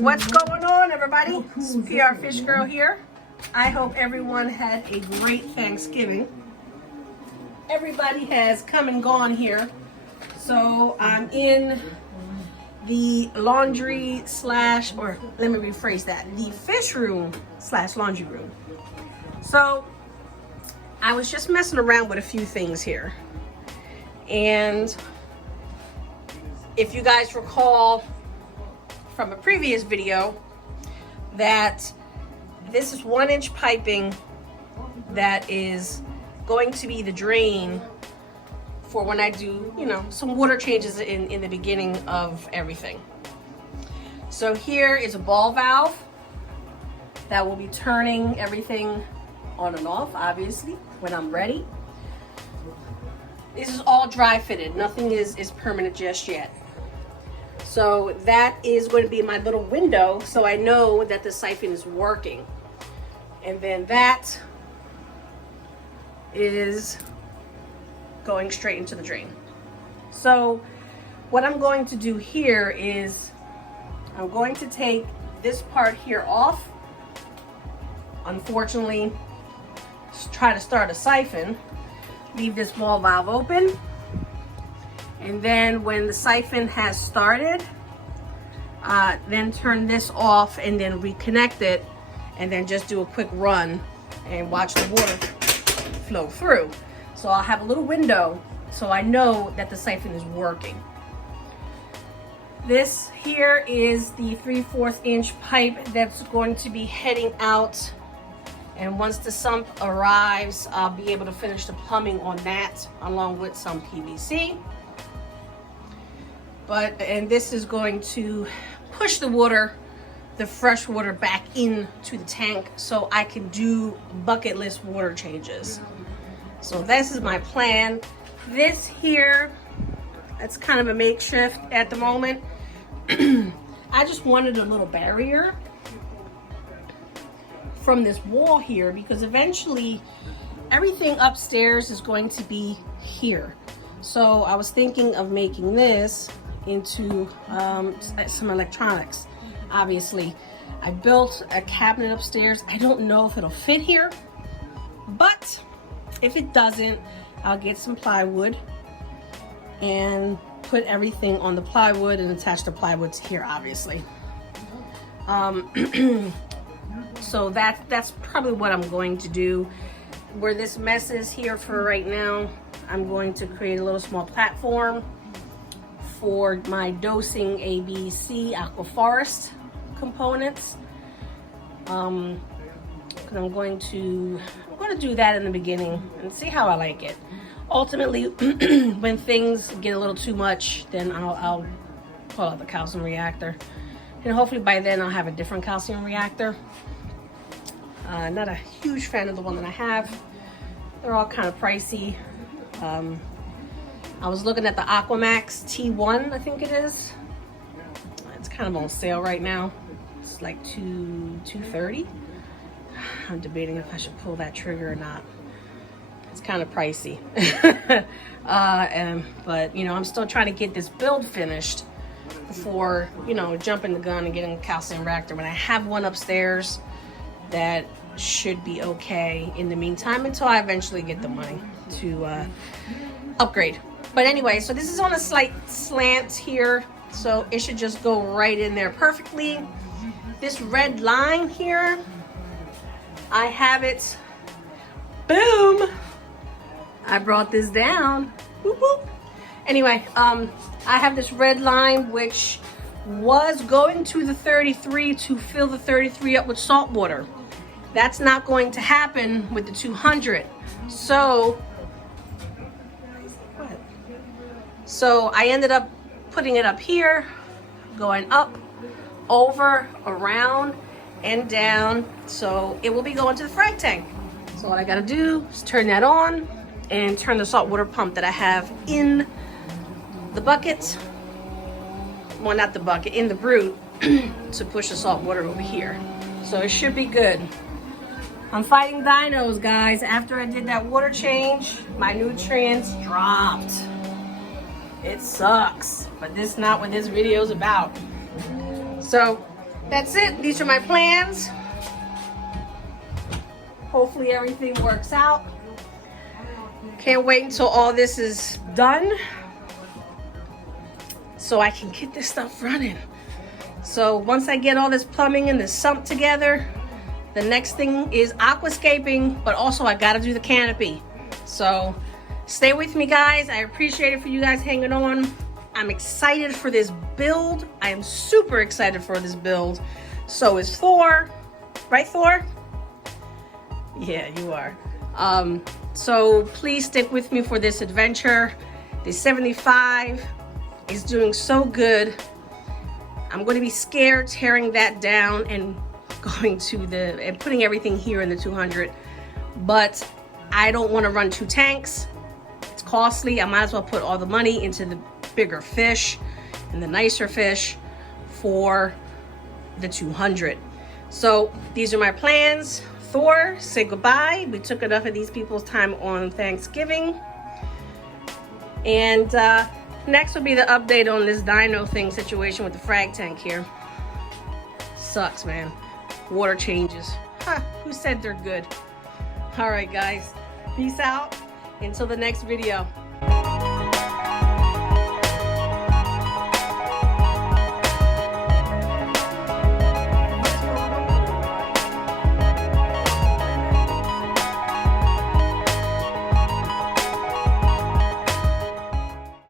What's going on, everybody? It's PR Fish Girl here. I hope everyone had a great Thanksgiving. Everybody has come and gone here. So I'm in the laundry slash, or let me rephrase that, the fish room slash laundry room. So I was just messing around with a few things here. And if you guys recall from a previous video, that this is 1-inch piping that is going to be the drain for when I do, some water changes in the beginning of everything. So here is a ball valve that will be turning everything on and off, obviously, when I'm ready. This is all dry fitted. Nothing is permanent just yet. So that is going to be my little window, so I know that the siphon is working. And then that is going straight into the drain. So what I'm going to do here is I'm going to take this part here off. Unfortunately, try to start a siphon. Leave this ball valve open. And then when the siphon has started, then turn this off and then reconnect it, and then just do a quick run and watch the water flow through. So I'll have a little window so I know that the siphon is working. This here is the 3/4 inch pipe that's going to be heading out. And once the sump arrives, I'll be able to finish the plumbing on that along with some PVC. And this is going to push the water, the fresh water, back into the tank so I can do bucketless water changes. So this is my plan. This here, it's kind of a makeshift at the moment. I just wanted a little barrier from this wall here, because eventually everything upstairs is going to be here. So I was thinking of making this into some electronics. Obviously, I built a cabinet upstairs. I don't know if it'll fit here, but if it doesn't, I'll get some plywood and put everything on the plywood and attach the plywood to here, obviously. So that's probably what I'm going to do. Where this mess is here for right now, I'm going to create a little small platform for my dosing ABC Aquaforest components. I'm going to do that in the beginning and see how I like it. Ultimately, when things get a little too much, then I'll pull out the calcium reactor, and hopefully by then I'll have a different calcium reactor. Not a huge fan of the one that I have. They're all kind of pricey. I was looking at the Aquamax T1, I think it is. It's kind of on sale right now. It's like $230. I'm debating if I should pull that trigger or not. It's kind of pricey. But I'm still trying to get this build finished before, jumping the gun and getting a calcium reactor. When I have one upstairs, that should be okay in the meantime, until I eventually get the money to upgrade. But anyway, so this is on a slight slant here, so it should just go right in there perfectly. This red line here, I have it, boom, I brought this down, boop, boop. Anyway, I have this red line which was going to the 33 to fill the 33 up with salt water. That's not going to happen with the 200. So I ended up putting it up here, going up, over, around, and down. So it will be going to the frag tank. So what I gotta do is turn that on and turn the saltwater pump that I have in the bucket, well, not the bucket, in the brute, to push the salt water over here. So it should be good. I'm fighting dinos, guys. After I did that water change, my nutrients dropped. It sucks, but this is not what this video is about. So that's it. These are my plans. Hopefully everything works out. Can't wait until all this is done so I can get this stuff running. So once I get all this plumbing and the sump together, the next thing is aquascaping, but also I gotta do the canopy. So stay with me, guys. I appreciate it for you guys hanging on. I'm excited for this build. I am super excited for this build. So is Thor. Right, Thor? Yeah, you are. So please stick with me for this adventure. The 75 is doing so good. I'm going to be scared tearing that down and going to and putting everything here in the 200. But I don't want to run 2 tanks. It's costly. I might as well put all the money into the bigger fish and the nicer fish for the 200. So these are my plans. Thor, say goodbye. We took enough of these people's time on Thanksgiving. And next will be the update on this dino thing situation with the frag tank here. Sucks, man. Water changes. Huh, who said they're good? All right, guys. Peace out. Until the next video.